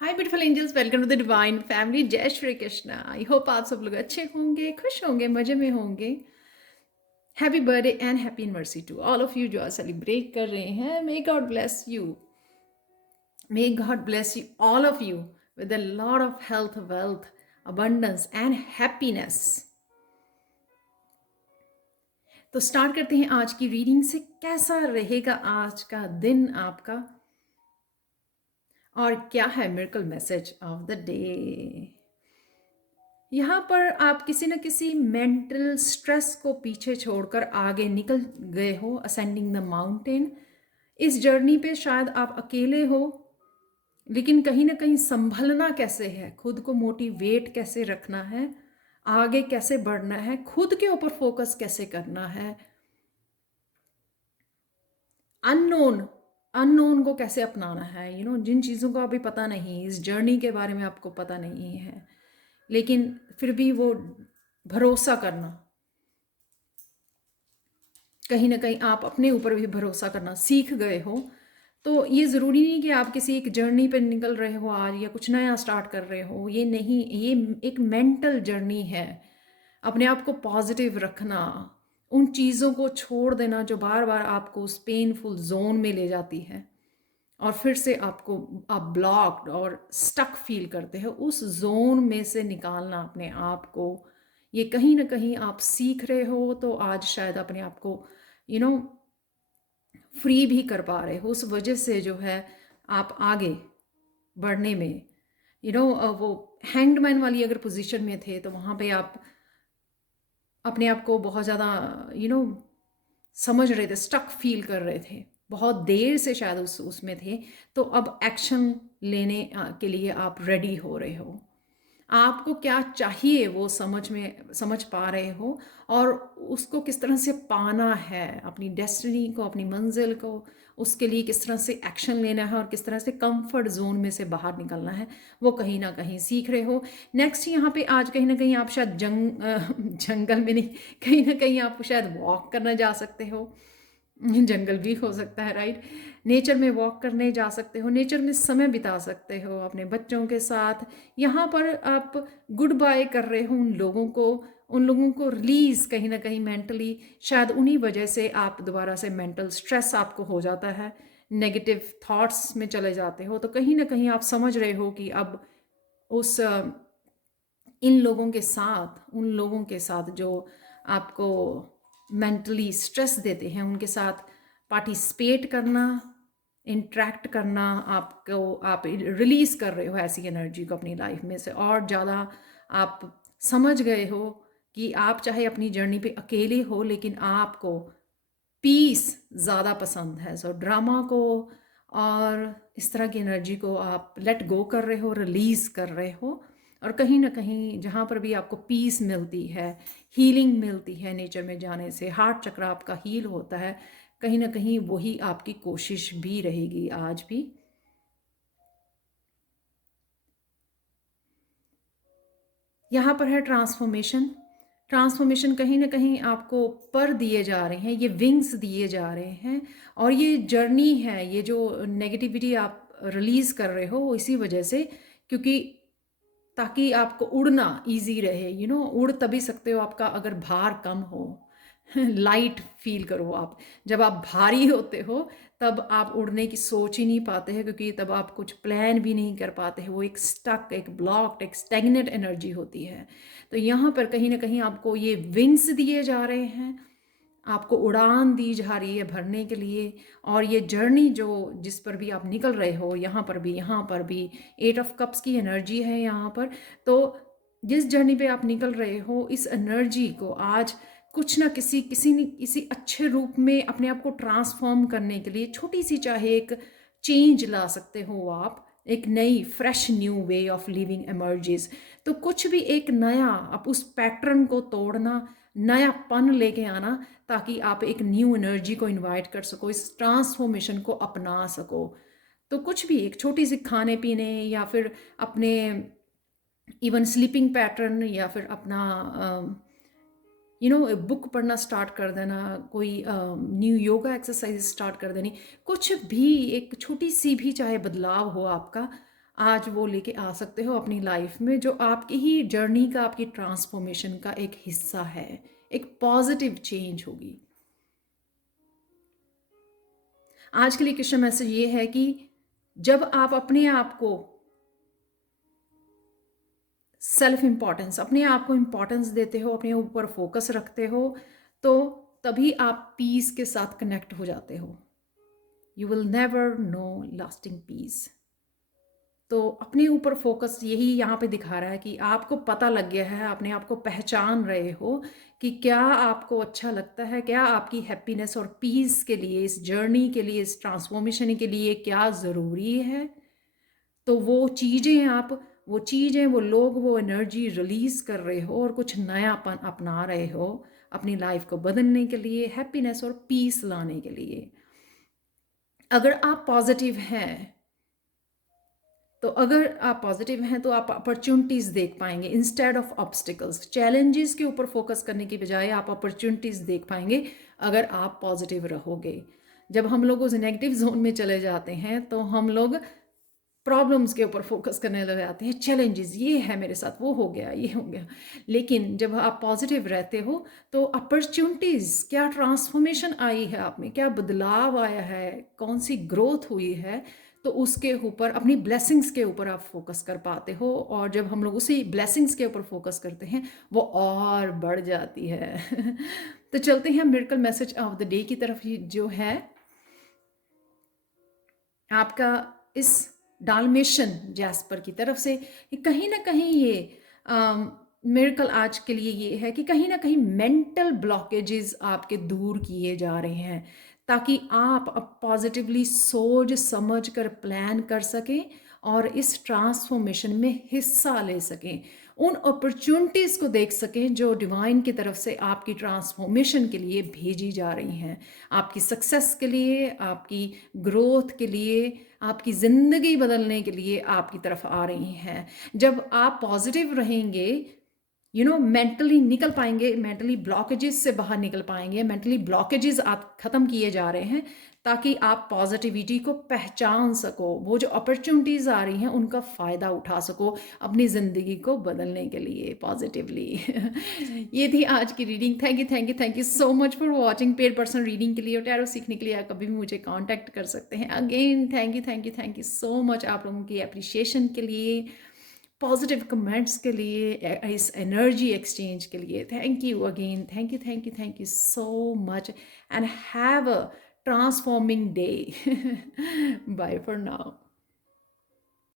Hi beautiful angels, welcome to the divine family. जय Shri Krishna. I hope आप सब लोग अच्छे होंगे, खुश होंगे, मजे में होंगे। Happy birthday and happy anniversary to all of you जो आज सेलिब्रेट कर रहे हैं। May God bless you, may God bless you all of you with a lot of health, wealth, abundance and happiness. तो स्टार्ट करते हैं आज की रीडिंग से। कैसा रहेगा आज का दिन आपका, और क्या है miracle message of the day. यहाँ पर आप किसी न किसी मेंटल स्ट्रेस को पीछे छोड़कर आगे निकल गए हो, असेंडिंग द माउंटेन। इस जर्नी पे शायद आप अकेले हो, लेकिन कहीं ना कहीं संभलना कैसे है, खुद को मोटिवेट कैसे रखना है, आगे कैसे बढ़ना है, खुद के ऊपर फोकस कैसे करना है, अननोन अननोन को कैसे अपनाना है। जिन चीज़ों को अभी पता नहीं, इस जर्नी के बारे में आपको पता नहीं है, लेकिन फिर भी वो भरोसा करना, कहीं ना कहीं आप अपने ऊपर भी भरोसा करना सीख गए हो। तो ये ज़रूरी नहीं कि आप किसी एक जर्नी पर निकल रहे हो आज, या कुछ नया स्टार्ट कर रहे हो। ये नहीं, ये एक मेंटल जर्नी है। अपने आप को पॉजिटिव रखना, उन चीज़ों को छोड़ देना जो बार बार आपको उस पेनफुल जोन में ले जाती है, और फिर से आप ब्लॉक्ड और स्टक फील करते हो। उस जोन में से निकालना अपने आप को, ये कहीं ना कहीं आप सीख रहे हो। तो आज शायद अपने आप को यू नो फ्री भी कर पा रहे हो। उस वजह से जो है आप आगे बढ़ने में वो हैंगमैन वाली अगर पोजीशन में थे, तो वहाँ पे आप अपने आप को बहुत ज़्यादा समझ रहे थे, स्टक फील कर रहे थे, बहुत देर से शायद उसमें थे। तो अब एक्शन लेने के लिए आप रेडी हो रहे हो। आपको क्या चाहिए वो समझ पा रहे हो, और उसको किस तरह से पाना है, अपनी डेस्टिनी को, अपनी मंजिल को, उसके लिए किस तरह से एक्शन लेना है, और किस तरह से कंफर्ट जोन में से बाहर निकलना है, वो कहीं ना कहीं सीख रहे हो। नेक्स्ट यहाँ पे आज कहीं ना कहीं आप शायद जंगल में नहीं, कहीं ना कहीं आप शायद वॉक करना जा सकते हो। जंगल भी हो सकता है, राइट। नेचर में वॉक करने जा सकते हो, नेचर में समय बिता सकते हो अपने बच्चों के साथ। यहाँ पर आप गुड बाय कर रहे हो उन लोगों को रिलीज, कहीं ना कहीं मेंटली शायद उन्हीं वजह से आप दोबारा से मेंटल स्ट्रेस आपको हो जाता है, नेगेटिव थॉट्स में चले जाते हो। तो कहीं ना कहीं आप समझ रहे हो कि अब उस उन लोगों के साथ जो आपको मेंटली स्ट्रेस देते हैं, उनके साथ पार्टिसिपेट करना, इंटरेक्ट करना, आप रिलीज़ कर रहे हो ऐसी एनर्जी को अपनी लाइफ में से। और ज़्यादा आप समझ गए हो कि आप चाहे अपनी जर्नी पे अकेले हो, लेकिन आपको पीस ज़्यादा पसंद है। सो ड्रामा को और इस तरह की एनर्जी को आप लेट गो कर रहे हो, रिलीज़ कर रहे हो। और कहीं ना कहीं जहाँ पर भी आपको पीस मिलती है, हीलिंग मिलती है नेचर में जाने से, हार्ट चक्र आपका हील होता है, कहीं ना कहीं वही आपकी कोशिश भी रहेगी आज भी। यहाँ पर है ट्रांसफॉर्मेशन। ट्रांसफॉर्मेशन कहीं ना कहीं आपको पर दिए जा रहे हैं, ये विंग्स दिए जा रहे हैं। और ये जर्नी है, ये जो नेगेटिविटी आप रिलीज़ कर रहे हो वो इसी वजह से, क्योंकि ताकि आपको उड़ना इजी रहे। उड़ तभी सकते हो आपका अगर भार कम हो, लाइट फील करो आप। जब आप भारी होते हो तब आप उड़ने की सोच ही नहीं पाते हैं, क्योंकि तब आप कुछ प्लान भी नहीं कर पाते हैं। वो एक स्टक, एक ब्लॉक्ड, एक स्टेगनेट एनर्जी होती है। तो यहाँ पर कहीं ना कहीं आपको ये विंग्स दिए जा रहे हैं, आपको उड़ान दी जा रही है भरने के लिए। और ये जर्नी जो जिस पर भी आप निकल रहे हो, यहाँ पर भी 8 ऑफ कप्स की एनर्जी है यहाँ पर। तो जिस जर्नी पे आप निकल रहे हो, इस एनर्जी को आज कुछ ना किसी अच्छे रूप में अपने आप को ट्रांसफॉर्म करने के लिए छोटी सी चाहे एक चेंज ला सकते हो आप। एक नई fresh new way of living emerges. तो कुछ भी एक नया, आप उस पैटर्न को तोड़ना, नयापन लेके आना, ताकि आप एक न्यू एनर्जी को इनवाइट कर सको, इस ट्रांसफॉर्मेशन को अपना सको। तो कुछ भी एक छोटी सी खाने पीने, या फिर अपने इवन स्लीपिंग पैटर्न, या फिर अपना बुक पढ़ना स्टार्ट कर देना, कोई न्यू योगा एक्सरसाइज स्टार्ट कर देनी, कुछ भी एक छोटी सी भी चाहे बदलाव हो आपका, आज वो लेके आ सकते हो अपनी लाइफ में, जो आपकी ही जर्नी का, आपकी ट्रांसफॉर्मेशन का एक हिस्सा है, एक पॉजिटिव चेंज होगी। आज के लिए क्वेश्चन मैसेज ये है कि जब आप अपने आप को सेल्फ इम्पॉर्टेंस, अपने आप को इम्पॉर्टेंस देते हो, अपने ऊपर फोकस रखते हो, तो तभी आप पीस के साथ कनेक्ट हो जाते हो। You will never know lasting peace. तो अपने ऊपर फोकस यही यहाँ पे दिखा रहा है कि आपको पता लग गया है, अपने आप को पहचान रहे हो कि क्या आपको अच्छा लगता है, क्या आपकी हैप्पीनेस और पीस के लिए, इस जर्नी के लिए, इस ट्रांसफॉर्मेशन के लिए क्या ज़रूरी है। तो वो चीज़ें, वो लोग, वो एनर्जी रिलीज़ कर रहे हो और कुछ नयापन अपना रहे हो अपनी लाइफ को बदलने के लिए, हैप्पीनेस और पीस लाने के लिए। अगर आप पॉजिटिव हैं, तो आप अपॉर्चुनिटीज़ देख पाएंगे इंस्टेड ऑफ ऑब्स्टिकल्स। चैलेंजेस के ऊपर फोकस करने की बजाय आप अपॉर्चुनिटीज़ देख पाएंगे अगर आप पॉजिटिव रहोगे। जब हम लोग उस नेगेटिव जोन में चले जाते हैं तो हम लोग प्रॉब्लम्स के ऊपर फोकस करने लग जाते हैं, चैलेंजेस, ये है मेरे साथ, वो हो गया, ये हो गया। लेकिन जब आप पॉजिटिव रहते हो तो अपॉर्चुनिटीज़, क्या ट्रांसफॉर्मेशन आई है आप में, क्या बदलाव आया है, कौन सी ग्रोथ हुई है, तो उसके ऊपर, अपनी ब्लेसिंग्स के ऊपर आप फोकस कर पाते हो। और जब हम लोग उसी ब्लेसिंग्स के ऊपर फोकस करते हैं वो और बढ़ जाती है। तो चलते हैं miracle message of the day की तरफ, जो है आपका इस डालमेशन जैस्पर की तरफ से। कहीं ना कहीं ये मिरेकल आज के लिए ये है कि कहीं ना कहीं मेंटल ब्लॉकेजेस आपके दूर किए जा रहे हैं, ताकि आप अब पॉजिटिवली सोच समझ कर प्लान कर सकें और इस ट्रांसफॉर्मेशन में हिस्सा ले सकें, उन अपॉर्चुनिटीज़ को देख सकें जो डिवाइन की तरफ से आपकी ट्रांसफॉर्मेशन के लिए भेजी जा रही हैं, आपकी सक्सेस के लिए, आपकी ग्रोथ के लिए, आपकी ज़िंदगी बदलने के लिए आपकी तरफ आ रही हैं। जब आप पॉजिटिव रहेंगे, मेंटली निकल पाएंगे, मेंटली ब्लॉकेजेस से बाहर निकल पाएंगे, मेंटली ब्लॉकेजेस आप ख़त्म किए जा रहे हैं ताकि आप पॉजिटिविटी को पहचान सको, वो जो अपॉर्चुनिटीज़ आ रही हैं उनका फ़ायदा उठा सको अपनी ज़िंदगी को बदलने के लिए पॉजिटिवली। ये थी आज की reading. Thank you so much for watching. Paid personal reading के लिए और टैरो सीखने के लिए आप कभी भी मुझे कॉन्टैक्ट कर सकते हैं। Again thank you so much आप लोगों की अप्रिशिएशन के लिए, पॉजिटिव कमेंट्स के लिए, इस एनर्जी एक्सचेंज के लिए। Thank you again, thank you so much and have a transforming day. Bye for now.